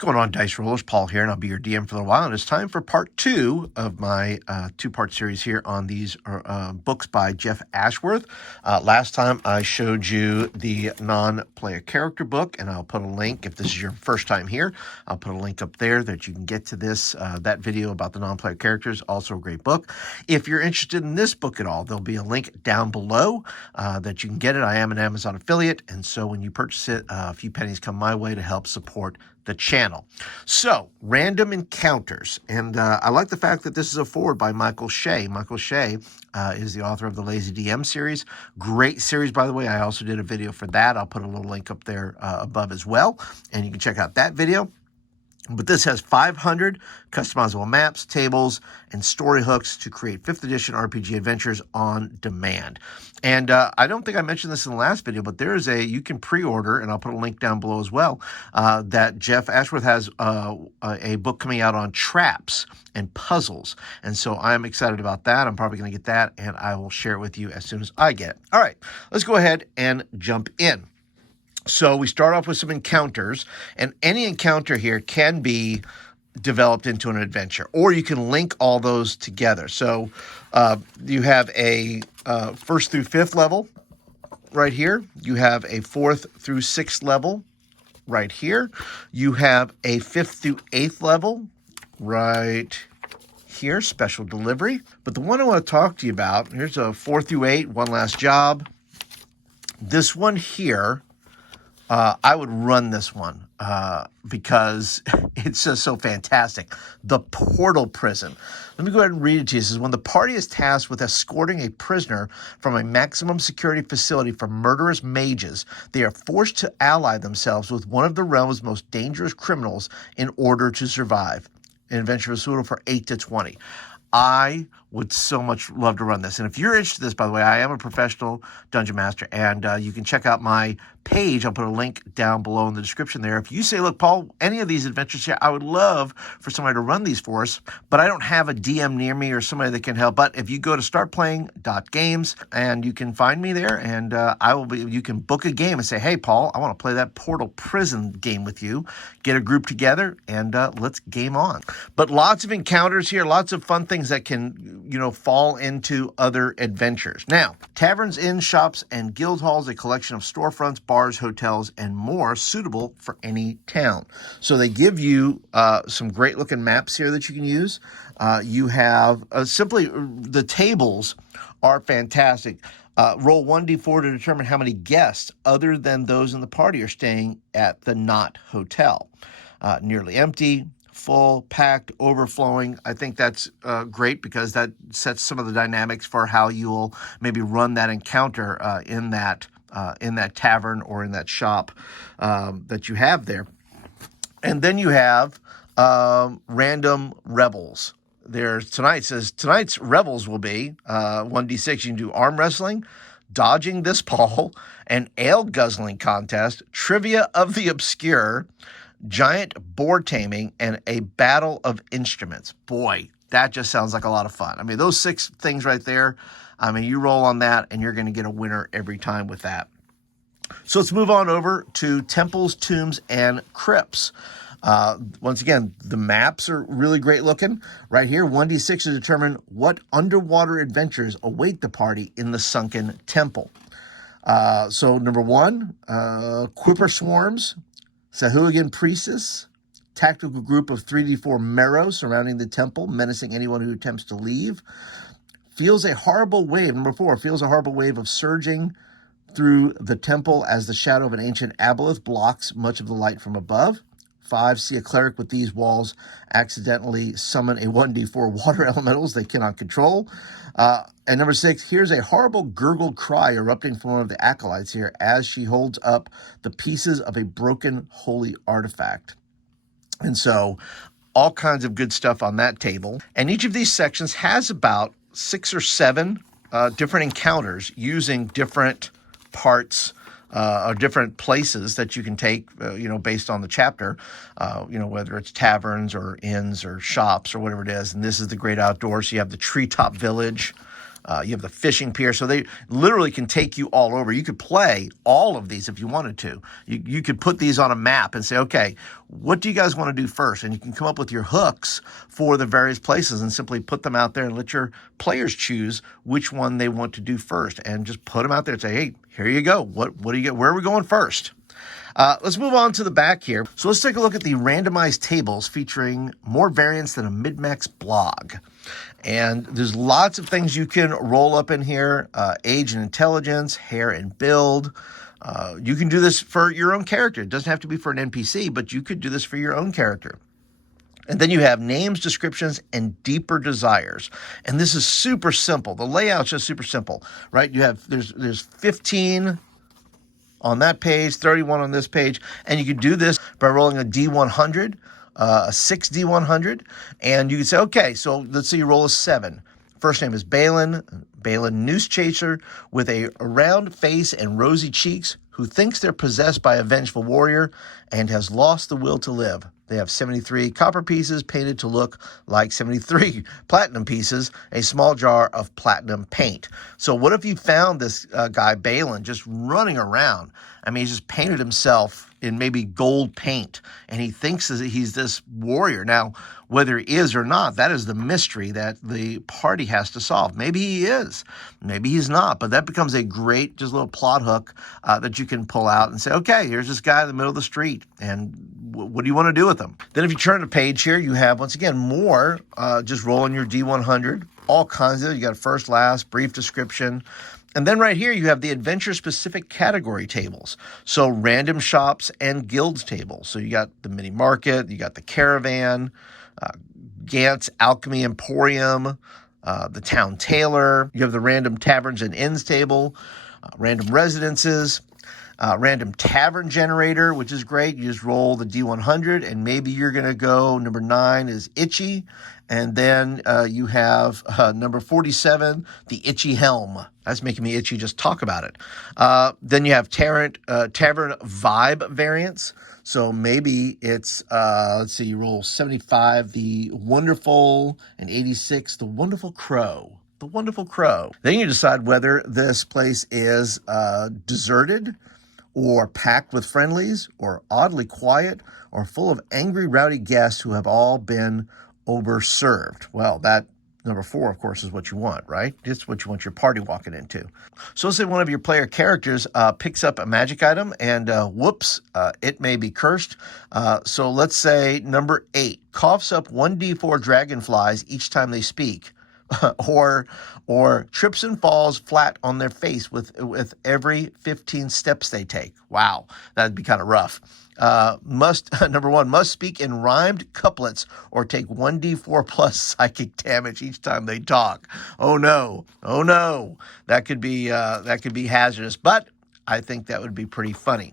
going on, Dice Rollers? Paul here, and I'll be your DM for a little while. And it's time for part 2 of my two-part series here on these books by Jeff Ashworth. Last time I showed you the non-player character book, and I'll put a link, if this is your first time here, I'll put a link up there that you can get to this, that video about the non-player characters, also a great book. If you're interested in this book at all, there'll be a link down below that you can get it. I am an Amazon affiliate, and so when you purchase it, a few pennies come my way to help support the channel. So, random encounters. And I like the fact that this is a foreword by Michael Shea. Michael Shea is the author of the Lazy DM series. Great series, by the way. I also did a video for that. I'll put a little link up there above as well. And you can check out that video. But this has 500 customizable maps, tables, and story hooks to create 5th edition RPG adventures on demand. And I don't think I mentioned this in the last video, but there is you can pre-order, and I'll put a link down below as well, that Jeff Ashworth has a book coming out on traps and puzzles. And so I'm excited about that. I'm probably going to get that, and I will share it with you as soon as I get it. All right, let's go ahead and jump in. So we start off with some encounters, and any encounter here can be developed into an adventure, or you can link all those together. So you have a 1st through 5th level right here. You have a 4th through 6th level right here. You have a 5th through 8th level right here, special delivery. But the one I want to talk to you about, here's a 4 through 8, one last job. This one here, I would run this one because it's just so fantastic. The Portal Prison. Let me go ahead and read it to you. It says, when the party is tasked with escorting a prisoner from a maximum security facility for murderous mages, they are forced to ally themselves with one of the realm's most dangerous criminals in order to survive. An adventure is suitable for 8 to 20. I would so much love to run this. And if you're interested in this, by the way, I am a professional dungeon master, and you can check out my page. I'll put a link down below in the description there. If you say, look, Paul, any of these adventures here, I would love for somebody to run these for us, but I don't have a DM near me or somebody that can help. But if you go to startplaying.games, and you can find me there, and you can book a game and say, hey, Paul, I want to play that Portal Prison game with you. Get a group together, and let's game on. But lots of encounters here, lots of fun things that can fall into other adventures. Now, taverns, inns, shops, and guild halls, a collection of storefronts, bars, hotels, and more suitable for any town. So they give you some great looking maps here that you can use. You have simply the tables are fantastic. Roll 1d4 to determine how many guests other than those in the party are staying at the Knot Hotel. Nearly empty, full, packed, overflowing. I think that's great because that sets some of the dynamics for how you'll maybe run that encounter in that tavern or in that shop that you have there. And then you have random revels. Tonight's revels will be 1d6. You can do arm wrestling, dodging this ball, an ale guzzling contest, trivia of the obscure, giant board taming, and a battle of instruments. Boy, that just sounds like a lot of fun. I mean, those 6 things right there, I mean, you roll on that and you're going to get a winner every time with that. So let's move on over to temples, tombs, and crypts. Once again, the maps are really great looking. Right here, 1d6 to determine what underwater adventures await the party in the sunken temple. So number 1, Quipper Swarms, Sahuagin Priestess, tactical group of 3d4 Marrow surrounding the temple, menacing anyone who attempts to leave. Feels a horrible wave. Number 4, feels a horrible wave of surging through the temple as the shadow of an ancient aboleth blocks much of the light from above. 5, see a cleric with these walls accidentally summon a 1d4 water elementals they cannot control. And number 6, here's a horrible gurgled cry erupting from one of the acolytes here as she holds up the pieces of a broken holy artifact. And so all kinds of good stuff on that table. And each of these sections has about 6 or 7 different encounters using different parts or different places that you can take, based on the chapter, whether it's taverns or inns or shops or whatever it is. And this is the great outdoors. So you have the treetop village You have the fishing pier, so they literally can take you all over. You could play all of these if you wanted to. You could put these on a map and say, okay, what do you guys want to do first? And you can come up with your hooks for the various places and simply put them out there and let your players choose which one they want to do first, and just put them out there and say, hey, here you go. What do you get? Where are we going first? Let's move on to the back here. So let's take a look at the randomized tables featuring more variants than a mid-max blog. And there's lots of things you can roll up in here. Age and intelligence, hair and build. You can do this for your own character. It doesn't have to be for an NPC, but you could do this for your own character. And then you have names, descriptions, and deeper desires. And this is super simple. The layout's just super simple, right? You have, there's 15 on that page, 31 on this page, and you can do this by rolling a D100, a 6D100, and you can say, okay, so let's say you roll a 7. First name is Balin Noose Chaser, with a round face and rosy cheeks, who thinks they're possessed by a vengeful warrior and has lost the will to live. They have 73 copper pieces painted to look like 73 platinum pieces, a small jar of platinum paint. So what if you found this guy, Balin, just running around? I mean, he's just painted himself in maybe gold paint, and he thinks that he's this warrior. Now, whether he is or not, that is the mystery that the party has to solve. Maybe he is, maybe he's not, but that becomes a great just little plot hook that you can pull out and say, okay, here's this guy in the middle of the street, and what do you want to do with him? Then if you turn the page here, you have, once again, more, just rolling your D100, all kinds of, you got first, last, brief description. And then right here, you have the adventure-specific category tables. So random shops and guilds tables. So you got the mini market, you got the caravan, Gant's Alchemy Emporium, the town tailor. You have the random taverns and inns table, random residences, random tavern generator, which is great. You just roll the D100, and maybe you're going to go, number 9 is Itchy, and then you have number 47, the Itchy Helm. That's making me itchy just talk about it. Then you have Tavern Vibe variants. So maybe it's, let's see, you roll 75, the Wonderful, and 86, the Wonderful Crow. The Wonderful Crow. Then you decide whether this place is deserted, or packed with friendlies, or oddly quiet, or full of angry, rowdy guests who have all been overserved. Well, that number 4, of course, is what you want, right? It's what you want your party walking into. So let's say one of your player characters picks up a magic item, and whoops, it may be cursed. So let's say number 8 coughs up 1d4 dragonflies each time they speak. or trips and falls flat on their face with every 15 steps they take. Wow, that'd be kind of rough. Number 1, must speak in rhymed couplets or take 1d4 plus psychic damage each time they talk. Oh no, that could be hazardous, but I think that would be pretty funny.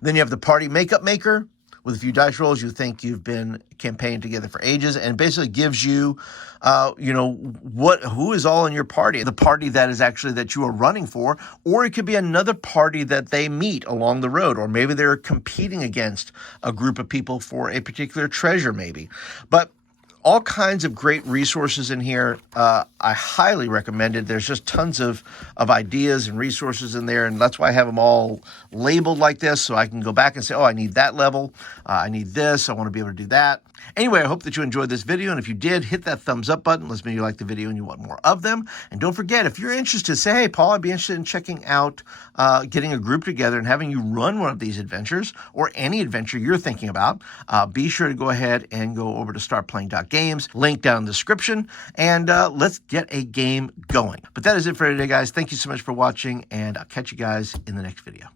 Then you have the party makeup maker. With a few dice rolls, you think you've been campaigning together for ages, and basically gives you, who is all in your party, the party that is actually that you are running for, or it could be another party that they meet along the road, or maybe they're competing against a group of people for a particular treasure, maybe. But all kinds of great resources in here. I highly recommend it. There's just tons of ideas and resources in there, and that's why I have them all labeled like this, so I can go back and say, oh, I need that level. I need this. I want to be able to do that. Anyway, I hope that you enjoyed this video, and if you did, hit that thumbs up button. Let's know you like the video and you want more of them. And don't forget, if you're interested, say, hey, Paul, I'd be interested in checking out getting a group together and having you run one of these adventures, or any adventure you're thinking about. Be sure to go ahead and go over to startplaying.games, link down in the description, and let's get a game going. But that is it for today, guys. Thank you so much for watching, and I'll catch you guys in the next video.